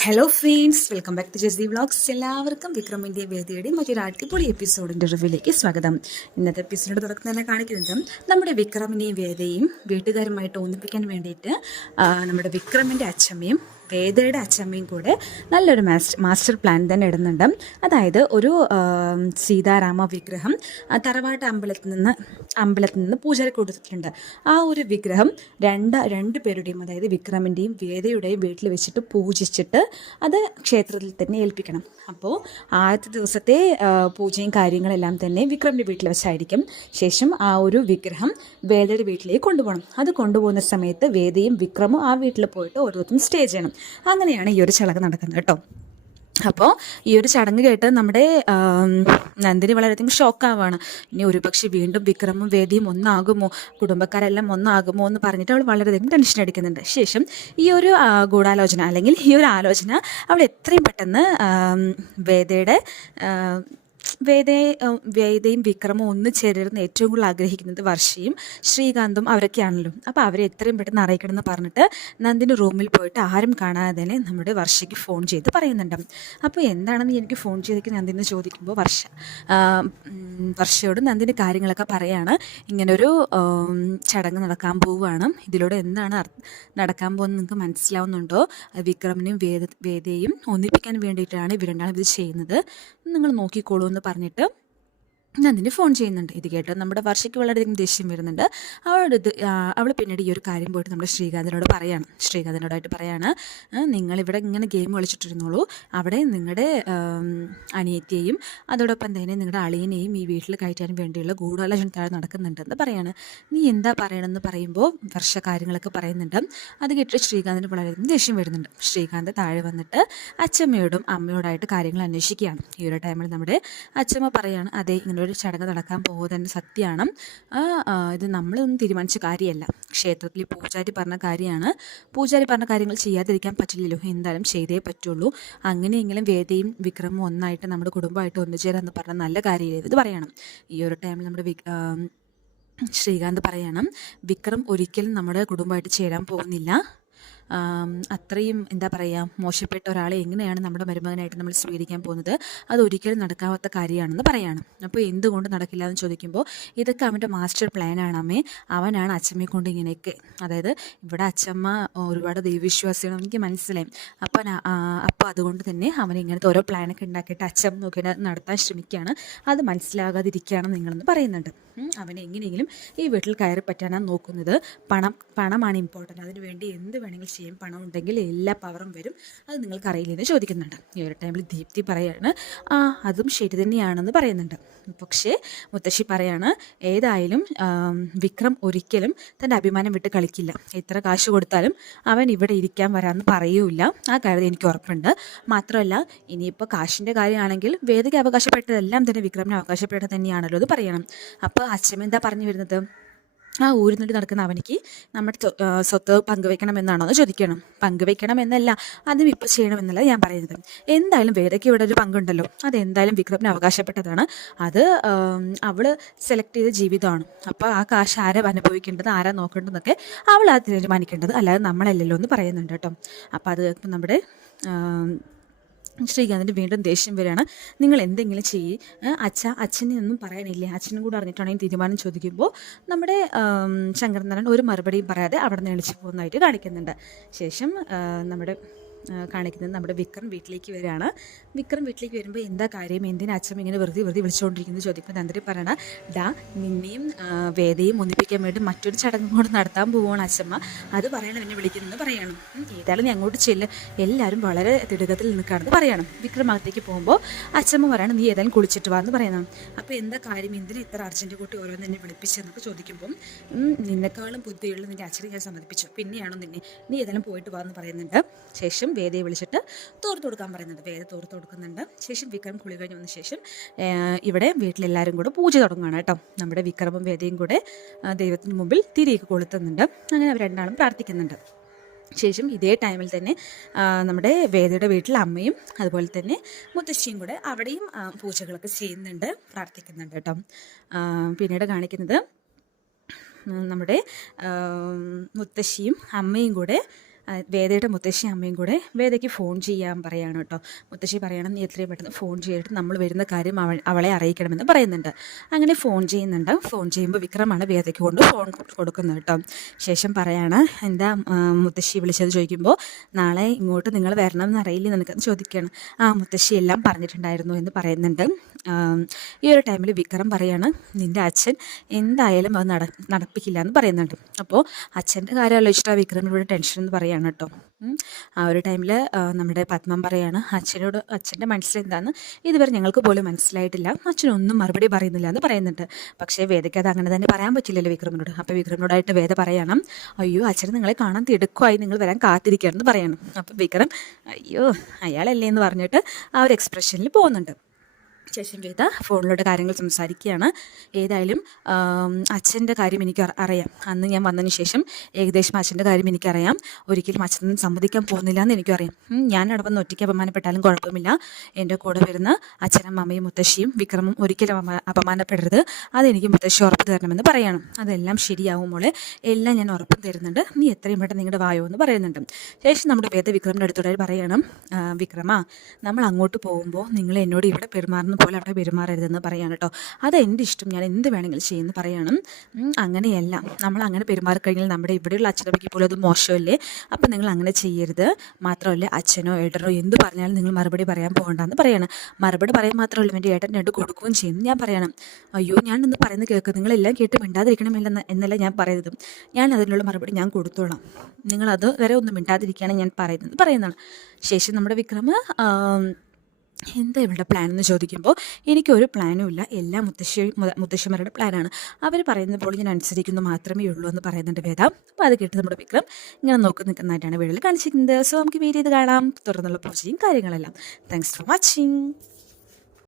Hello friends welcome back to ജസ്ദി vlogs എല്ലാവർക്കും വിക്രമിന്റെ വേദിയുടെ മറ്റൊരു അടിപൊളി എപ്പിസോഡിന്റെ റിവ്യൂലേക്ക് സ്വാഗതം. ഇന്നത്തെ എപ്പിസോഡ് തുടക്കം തന്നെ കാണിക്കുന്നത് നമ്മുടെ വിക്രമിനെയും വേദയും വീട്ടുകാരുമായിട്ട് ഒന്നിപ്പിക്കാൻ വേണ്ടിയിട്ട് നമ്മുടെ വിക്രമിന്റെ അച്ഛമ്മയും വേദയുടെ അച്ഛമ്മയും കൂടെ നല്ലൊരു മാസ്റ്റർ പ്ലാൻ തന്നെ ഇടുന്നുണ്ട്. അതായത് ഒരു സീതാരാമ വിഗ്രഹം തറവാട്ട് അമ്പലത്തിൽ നിന്ന് അമ്പലത്തിൽ നിന്ന് പൂജാരി കൊടുത്തിട്ടുണ്ട്. ആ ഒരു വിഗ്രഹം രണ്ട് രണ്ട് പേരുടെയും അതായത് വിക്രമിന്റെയും വേദയുടെയും വീട്ടിൽ വെച്ചിട്ട് പൂജിച്ചിട്ട് അത് ക്ഷേത്രത്തിൽ തന്നെ ഏൽപ്പിക്കണം. അപ്പോൾ ആദ്യത്തെ ദിവസത്തെ പൂജയും കാര്യങ്ങളെല്ലാം തന്നെ വിക്രമിന്റെ വീട്ടിൽ വെച്ചായിരിക്കും. ശേഷം ആ ഒരു വിഗ്രഹം വേദയുടെ വീട്ടിലേക്ക് കൊണ്ടുപോകണം. അത് കൊണ്ടുപോകുന്ന സമയത്ത് വേദയും വിക്രമും ആ വീട്ടിൽ പോയിട്ട് ഓരോരുത്തരും സ്റ്റേ ചെയ്യണം. അങ്ങനെയാണ് ഈ ഒരു ചടങ്ങ് നടക്കുന്നത് കേട്ടോ. അപ്പോൾ ഈ ഒരു ചടങ്ങ് കേട്ട് നമ്മുടെ നന്ദിനി വളരെയധികം ഷോക്കാവാണ്. ഇനി ഒരുപക്ഷെ വീണ്ടും വിക്രമും വേദിയും ഒന്നാകുമോ? കുടുംബക്കാരെല്ലാം ഒന്നാകുമോ എന്ന് പറഞ്ഞിട്ട് അവൾ വളരെയധികം ടെൻഷൻ അടിക്കുന്നുണ്ട്. ശേഷം ഈ ഒരു ഗൂഢാലോചന അല്ലെങ്കിൽ ഈ ഒരു ആലോചന അവൾ എത്രയും പെട്ടെന്ന് വേദയുടെ വേദയെ വേദയും വിക്രമും ഒന്ന് ചേരുന്ന ഏറ്റവും കൂടുതൽ ആഗ്രഹിക്കുന്നത് വർഷയും ശ്രീകാന്തും അവരൊക്കെയാണല്ലോ. അപ്പോൾ അവരെ എത്രയും പെട്ടെന്ന് അറിയിക്കണം എന്ന് പറഞ്ഞിട്ട് നന്ദിന് റൂമിൽ പോയിട്ട് ആരും കാണാതെ തന്നെ നമ്മുടെ വർഷയ്ക്ക് ഫോൺ ചെയ്ത് പറയുന്നുണ്ട്. അപ്പോൾ എന്താണെന്ന് എനിക്ക് ഫോൺ ചെയ്തേക്ക് നന്ദിനെ ചോദിക്കുമ്പോൾ വർഷ വർഷയോട് നന്ദിന്റെ കാര്യങ്ങളൊക്കെ പറയാണ്. ഇങ്ങനൊരു ചടങ്ങ് നടക്കാൻ പോവുകയാണ്. ഇതിലൂടെ എന്താണ് നടക്കാൻ പോകുന്നത് നിങ്ങൾക്ക് മനസ്സിലാവുന്നുണ്ടോ? വിക്രമിനെയും വേദ വേദയും ഒന്നിപ്പിക്കാൻ വേണ്ടിയിട്ടാണ് ഇവർ ഇത് ചെയ്യുന്നത്. നിങ്ങൾ നോക്കിക്കോളൂ. എന്ന് പറഞ്ഞിട്ട് നന്ദിനി ഫോൺ ചെയ്യുന്നുണ്ട്. ഇത് കേട്ടോ നമ്മുടെ വർഷയ്ക്ക് വളരെയധികം ദേഷ്യം വരുന്നുണ്ട്. അവളുടെ ഇത് അവൾ പിന്നീട് ഈ ഒരു കാര്യം പോയിട്ട് നമ്മുടെ ശ്രീകാന്തിനോട് പറയാണ്. ശ്രീകാന്തിനോടായിട്ട് പറയാണ് "ആ, നിങ്ങളിവിടെ ഇങ്ങനെ ഗെയിം കളിച്ചിട്ടിരുന്നോളൂ. അവിടെ നിങ്ങളുടെ അനിയത്തിയെയും അതോടൊപ്പം തന്നെ നിങ്ങളുടെ അളിയനെയും ഈ വീട്ടിൽ കയറ്റാൻ വേണ്ടിയുള്ള ഗൂഢാലോചന താഴെ നടക്കുന്നുണ്ടെന്ന് പറയാണ്. നീ എന്താ പറയണമെന്ന് പറയുമ്പോൾ വർഷ കാര്യങ്ങളൊക്കെ പറയുന്നുണ്ട്. അത് കേട്ടിട്ട് ശ്രീകാന്തിന് വളരെയധികം ദേഷ്യം വരുന്നുണ്ട്. ശ്രീകാന്ത് താഴെ വന്നിട്ട് അച്ഛമ്മയോടും അമ്മയോടായിട്ട് കാര്യങ്ങൾ അന്വേഷിക്കുകയാണ്. ഈ ഒരു ടൈമിൽ നമ്മുടെ അച്ഛമ്മ പറയാണ് അതേ ഇങ്ങനെ ഒരു ചടങ്ങ് നടക്കാൻ പോകുന്നത് സത്യമാണ്. ഇത് നമ്മളൊന്നും തീരുമാനിച്ച കാര്യമല്ല. ക്ഷേത്രത്തിൽ പൂജാരി പറഞ്ഞ കാര്യമാണ്. പൂജാരി പറഞ്ഞ കാര്യങ്ങൾ ചെയ്യാതിരിക്കാൻ പറ്റില്ലല്ലോ. എന്തായാലും ചെയ്തേ പറ്റുള്ളൂ. അങ്ങനെയെങ്കിലും വേദയും വിക്രമും ഒന്നായിട്ട് നമ്മുടെ കുടുംബമായിട്ട് ഒന്നുചേരാന്ന് പറഞ്ഞ നല്ല കാര്യമില്ല ഇത് പറയണം. ഈ ഒരു ടൈമിൽ നമ്മുടെ ശ്രീകാന്ത് പറയണം വിക്രം ഒരിക്കലും നമ്മുടെ കുടുംബമായിട്ട് ചേരാൻ പോകുന്നില്ല. അത്രയും എന്താ പറയുക മോശപ്പെട്ട ഒരാളെ എങ്ങനെയാണ് നമ്മുടെ മരുമകനായിട്ട് നമ്മൾ സ്വീകരിക്കാൻ പോകുന്നത്? അത് ഒരിക്കലും നടക്കാത്ത കാര്യമാണെന്ന് പറയാണ്. അപ്പോൾ എന്തുകൊണ്ട് നടക്കില്ല എന്ന് ചോദിക്കുമ്പോൾ ഇതൊക്കെ അവന്റെ മാസ്റ്റർ പ്ലാനാണ് അമ്മേ. അവനാണ് അച്ഛമ്മയെ കൊണ്ട് ഇങ്ങനെയൊക്കെ. അതായത് ഇവിടെ അച്ഛമ്മ ഒരുപാട് ദൈവവിശ്വാസികൾ എനിക്ക് മനസ്സിലായി. അപ്പം അപ്പോൾ അതുകൊണ്ട് തന്നെ അവൻ ഇങ്ങനത്തെ ഓരോ പ്ലാനൊക്കെ ഉണ്ടാക്കിയിട്ട് അച്ഛൻ നോക്കി നടത്താൻ ശ്രമിക്കുകയാണ്. അത് മനസ്സിലാകാതിരിക്കുകയാണ് നിങ്ങളെന്ന് പറയുന്നുണ്ട്. അവനെ എങ്ങനെയെങ്കിലും ഈ വീട്ടിൽ കയറി പറ്റാനാണ് നോക്കുന്നത്. പണം പണമാണ് ഇമ്പോർട്ടന്റ് അതിന് വേണ്ടി എന്ത് വേണമെങ്കിലും ചെയ്യും പണം ഉണ്ടെങ്കിൽ എല്ലാ പവറും വരും. അത് നിങ്ങൾക്ക് അറിയില്ലെന്ന് ചോദിക്കുന്നുണ്ട്. ഈ ഒരു ടൈമിൽ ദീപ്തി പറയാണ് ആ അതും ശരി തന്നെയാണെന്ന് പറയുന്നുണ്ട്. പക്ഷേ മുത്തശ്ശി പറയാണ് ഏതായാലും വിക്രം ഒരിക്കലും തന്റെ അഭിമാനം വിട്ട് കളിക്കില്ല. എത്ര കാശ് കൊടുത്താലും അവൻ ഇവിടെ ഇരിക്കാൻ വരാമെന്ന് പറയൂല ആ കാര്യം എനിക്ക് ഉറപ്പുണ്ട്. മാത്രമല്ല ഇനിയിപ്പോൾ കാശിന്റെ കാര്യമാണെങ്കിൽ വേദിക അവകാശപ്പെട്ടതെല്ലാം തന്നെ വിക്രമിനെ അവകാശപ്പെട്ടത് തന്നെയാണല്ലോ അത് പറയണം. അപ്പോൾ അച്ഛൻ എന്താ പറഞ്ഞു വരുന്നത്? ആ ഊരിനുള്ളിൽ നടക്കുന്ന അവനിക്ക് നമ്മുടെ സ്വ- സ്വത്ത് പങ്കുവെക്കണം എന്നാണോ എന്ന് ചോദിക്കണം. പങ്കുവെക്കണം എന്നല്ല അതും ഇപ്പോൾ ചെയ്യണമെന്നല്ല ഞാൻ പറയുന്നത്. എന്തായാലും വേദയ്ക്ക് ഇവിടെ ഒരു പങ്കുണ്ടല്ലോ. അത് എന്തായാലും വിക്രമിന് അവകാശപ്പെട്ടതാണ്. അത് അവൾ സെലക്ട് ചെയ്ത ജീവിതമാണ്. അപ്പോൾ ആ കാശ് ആരാ അനുഭവിക്കേണ്ടത് ആരാ നോക്കേണ്ടതെന്നൊക്കെ അവൾ ആ തീരുമാനിക്കേണ്ടത്. അല്ലാതെ നമ്മളല്ലല്ലോ എന്ന് പറയുന്നുണ്ട് കേട്ടോ. അപ്പോൾ അത് നമ്മുടെ ശ്രീകാന്തിന് വീണ്ടും ദേഷ്യം വരികയാണ്. നിങ്ങൾ എന്തെങ്കിലും ചെയ്യ് അച്ഛ അച്ഛനെ ഒന്നും പറയാനില്ലേ? അച്ഛനും കൂടെ അറിഞ്ഞിട്ടാണെങ്കിൽ തീരുമാനം ചോദിക്കുമ്പോൾ നമ്മുടെ ശങ്കരനാരായൺ ഒരു മറുപടിയും പറയാതെ അവിടെ നിന്ന് എളിച്ചു പോകുന്നതായിട്ട് കാണിക്കുന്നുണ്ട്. ശേഷം നമ്മുടെ കാണിക്കുന്നത് നമ്മുടെ വിക്രം വീട്ടിലേക്ക് വരികയാണ്. വിക്രം വീട്ടിലേക്ക് വരുമ്പോൾ എന്താ കാര്യം? എന്തിനാ അച്ഛൻ ഇങ്ങനെ വെറുതെ വെറുതെ വിളിച്ചുകൊണ്ടിരിക്കുന്നത് ചോദിക്കുമ്പോൾ തന്ത്രി പറയണ ഡാ നിന്നെയും വേദയും ഒന്നിപ്പിക്കാൻ വേണ്ടി മറ്റൊരു ചടങ്ങും കൂടെ നടത്താൻ പോവുകയാണ് അച്ഛമ്മ. അത് പറയണം എന്നെ വിളിക്കുന്നതെന്ന് പറയണം. ഏതായാലും നീ അങ്ങോട്ട് ചെല്ല്. എല്ലാവരും വളരെ തിടുക്കത്തിൽ നിൽക്കുകയാണെന്ന് പറയണം. വിക്രം അകത്തേക്ക് പോകുമ്പോൾ അച്ഛമ്മ പറയണം നീ ഏതായാലും കുളിച്ചിട്ട് വാ എന്ന് പറയണം അപ്പോൾ എന്താ കാര്യം? എന്തിനാ ഇത്ര അർജന്റ് കൂട്ടി ഓരോന്ന് എന്നെ വിളിപ്പിച്ചെന്നൊക്കെ ചോദിക്കുമ്പോൾ നിന്നെക്കാളും ബുദ്ധിയുള്ള നിന്റെ അച്ഛനെ ഞാൻ സമ്മതിപ്പിച്ചു. പിന്നെയാണോ നിന്നെ? നീ ഏതായാലും പോയിട്ട് വാ എന്ന് പറയുന്നുണ്ട്. ശേഷം വേദയെ വിളിച്ചിട്ട് തോർത്ത് കൊടുക്കാൻ പറയുന്നുണ്ട്. വേദ തോർത്ത് കൊടുക്കുന്നുണ്ട്. ശേഷം വിക്രം കുളി കഴിഞ്ഞ് വന്ന ശേഷം ഇവിടെ വീട്ടിലെല്ലാവരും കൂടെ പൂജ തുടങ്ങുകയാണ് കേട്ടോ. നമ്മുടെ വിക്രമും വേദയും കൂടെ ദൈവത്തിന് മുമ്പിൽ തിരിയൊക്കെ കൊളുത്തുന്നുണ്ട്. അങ്ങനെ അവർ രണ്ടാളും പ്രാർത്ഥിക്കുന്നുണ്ട്. ശേഷം ഇതേ ടൈമിൽ തന്നെ നമ്മുടെ വേദയുടെ വീട്ടിൽ അമ്മയും അതുപോലെ തന്നെ മുത്തശ്ശിയും കൂടെ അവിടെയും പൂജകളൊക്കെ ചെയ്യുന്നുണ്ട് പ്രാർത്ഥിക്കുന്നുണ്ട് കേട്ടോ. പിന്നീട് കാണിക്കുന്നത് നമ്മുടെ മുത്തശ്ശിയും അമ്മയും കൂടെ വേദയുടെ മുത്തശ്ശി അമ്മയും കൂടെ വേദയ്ക്ക് ഫോൺ ചെയ്യാൻ പറയാണ് കേട്ടോ. മുത്തശ്ശി പറയണം നീ എത്രയും പെട്ടെന്ന് ഫോൺ ചെയ്തിട്ട് നമ്മൾ വരുന്ന കാര്യം അവൾ അവളെ അറിയിക്കണമെന്ന് പറയുന്നുണ്ട്. അങ്ങനെ ഫോൺ ചെയ്യുന്നുണ്ട്. ഫോൺ ചെയ്യുമ്പോൾ വിക്രമാണ് വേദയ്ക്ക് കൊണ്ട് ഫോൺ കൊടുക്കുന്നത് കേട്ടോ. ശേഷം പറയാണ് എന്താ മുത്തശ്ശി വിളിച്ചത് ചോദിക്കുമ്പോൾ നാളെ ഇങ്ങോട്ട് നിങ്ങൾ വരണം എന്ന് അറിയില്ല നിനക്കെന്ന് ചോദിക്കുകയാണ്. ആ മുത്തശ്ശി എല്ലാം പറഞ്ഞിട്ടുണ്ടായിരുന്നു എന്ന് പറയുന്നുണ്ട്. ഈ ഒരു ടൈമിൽ വിക്രം പറയാണ് നിന്റെ അച്ഛൻ എന്തായാലും അത് നട നടപ്പിക്കില്ല എന്ന് പറയുന്നുണ്ട്. അപ്പോൾ അച്ഛന്റെ കാര്യം ആലോചിച്ചിട്ട് ആ വിക്രമിനോട് ടെൻഷൻ എന്ന് പറയാണ് കേട്ടോ. ആ ഒരു ടൈമിൽ നമ്മുടെ പത്മം പറയാണ് അച്ഛനോട് അച്ഛന്റെ മനസ്സിൽ എന്താന്ന് ഇതുവരെ ഞങ്ങൾക്ക് പോലും മനസ്സിലായിട്ടില്ല. അച്ഛനൊന്നും മറുപടി പറയുന്നില്ല എന്ന് പറയുന്നുണ്ട്. പക്ഷേ വേദയ്ക്ക് അത് അങ്ങനെ തന്നെ പറയാൻ പറ്റില്ലല്ലോ വിക്രമനോട്. അപ്പോൾ വിക്രമനോടായിട്ട് വേദ പറയണം അയ്യോ അച്ഛൻ നിങ്ങളെ കാണാൻ തിടുക്കമായി നിങ്ങൾ വരാൻ കാത്തിരിക്കുകയാണെന്ന് പറയണം. അപ്പോൾ വിക്രം അയ്യോ അയാളല്ലേ എന്ന് പറഞ്ഞിട്ട് ആ ഒരു എക്സ്പ്രഷനിൽ പോകുന്നുണ്ട്. ശേഷം ചെയ്ത ഫോണിലോട്ട് കാര്യങ്ങൾ സംസാരിക്കുകയാണ്. ഏതായാലും അച്ഛന്റെ കാര്യം എനിക്ക് അറി- അറിയാം. അന്ന് ഞാൻ വന്നതിന് ശേഷം ഏകദേശം അച്ഛന്റെ കാര്യം എനിക്കറിയാം. ഒരിക്കലും അച്ഛൻ സമ്മതിക്കാൻ പോകുന്നില്ല എന്ന് എനിക്കറിയാം ഞാൻ വന്ന് ഒറ്റയ്ക്ക് അപമാനപ്പെട്ടാലും കുഴപ്പമില്ല. എന്റെ കൂടെ വരുന്ന അച്ഛനും അമ്മയും മുത്തശ്ശിയും വിക്രമും ഒരിക്കലും അപമാ- അപമാനപ്പെടരുത്. അതെനിക്ക് മുത്തശ്ശി ഉറപ്പ് തരണമെന്ന് പറയണം. അതെല്ലാം ശരിയാവും മോളെ. എല്ലാം ഞാൻ ഉറപ്പ് തരുന്നുണ്ട്. നീ എത്രയും പെട്ടെന്ന് നിങ്ങളുടെ വായോ എന്ന് പറയുന്നുണ്ട്. ശേഷം നമ്മുടെ വേദ വിക്രമിന്റെ അടുത്തോടെ പറയണം. "ആ, വിക്രമ നമ്മൾ അങ്ങോട്ട് പോകുമ്പോൾ നിങ്ങൾ എന്നോട് ഇവിടെ പെരുമാറുന്ന പോലെ അവിടെ പെരുമാറരുതെന്ന് പറയാണ് കേട്ടോ അത് എന്റെ ഇഷ്ടം ഞാൻ എന്ത് വേണമെങ്കിലും ചെയ്യുമെന്ന് പറയണം. അങ്ങനെയല്ല. നമ്മൾ അങ്ങനെ പെരുമാറിക്കഴിഞ്ഞാൽ നമ്മുടെ ഇവിടെയുള്ള അച്ഛനമ്മയ്ക്ക് പോലും അത് മോശമല്ലേ? അപ്പം നിങ്ങൾ അങ്ങനെ ചെയ്യരുത്. മാത്രമല്ല അച്ഛനോ ഏട്ടനോ എന്ത് പറഞ്ഞാലും നിങ്ങൾ മറുപടി പറയാൻ പോകണ്ടെന്ന് പറയണം. മറുപടി പറയാൻ മാത്രമല്ല എന്റെ ഏട്ടൻ രണ്ട് കൊടുക്കുകയും ചെയ്യുന്നു ഞാൻ പറയണം. അയ്യോ ഞാൻ ഇന്ന് പറയുന്നത് കേൾക്കുക നിങ്ങളെല്ലാം കേട്ട് മിണ്ടാതിരിക്കണമില്ലെന്ന് എന്നല്ല ഞാൻ പറയുന്നത്. ഞാൻ അതിനുള്ള മറുപടി ഞാൻ കൊടുത്തോളാം. നിങ്ങളത് വരെ ഒന്നും മിണ്ടാതിരിക്കുകയാണ് ഞാൻ പറയുന്നത്. പറയുന്നതാണ്. ശേഷം നമ്മുടെ വിക്രമ എന്താ ഇവളുടെ പ്ലാൻ എന്ന് ചോദിക്കുമ്പോൾ എനിക്കൊരു പ്ലാനും ഇല്ല. എല്ലാ മുത്തശ്ശി മുത- മുത്തശ്ശിമാരുടെ പ്ലാനാണ് അവർ പറയുന്നത് പോലെ ഞാൻ അനുസരിക്കുന്നു മാത്രമേ ഉള്ളൂ എന്ന് പറയുന്നുണ്ട് വേദ. അപ്പോൾ അത് കേട്ട് നമ്മുടെ വിക്രം ഇങ്ങനെ നോക്കി നിൽക്കുന്നതായിട്ടാണ് വീട്ടിൽ കാണിച്ചിരിക്കുന്നത്. സോ നമുക്ക് വീഡിയോ ഇത് കാണാം. തുടർന്നുള്ള പൂജയും കാര്യങ്ങളെല്ലാം. Thanks for watching